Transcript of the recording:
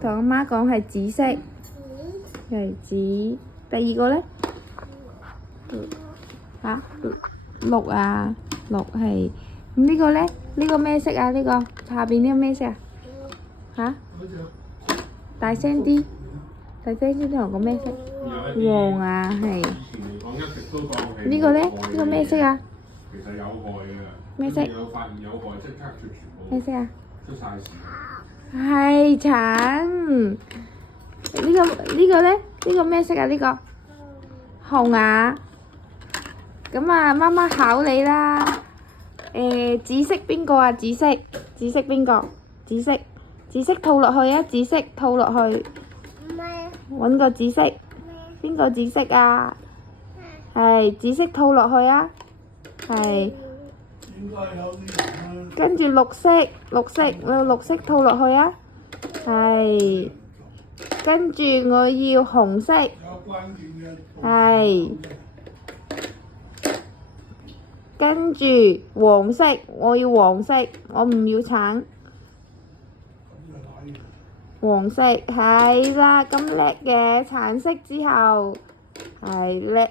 同阿媽講係紫色，係紫。第二個咧，嚇綠啊，綠係。咁呢個咧，呢個咩色啊？呢個下邊呢個咩色啊？嚇？大聲啲，大聲啲同我講咩色？黃啊，係。呢個咧，呢個咩色啊？其實有害嘅。咩色？有發現有害，即刻就全部咩色啊？出晒事。係橙。呢個咧，呢個咩色啊？呢個紅啊。咁啊，媽媽考你啦。紫色邊個啊？紫色邊個？紫色套落去啊！紫色套落去。揾個紫色。邊個紫色啊？係紫色套落去啊！係。跟住綠色，我要綠色套落去啊！係。跟住我要紅色。係。跟住黃色，我要黃色，我唔要橙。黃色係啦，咁叻嘅，橙色之後係叻。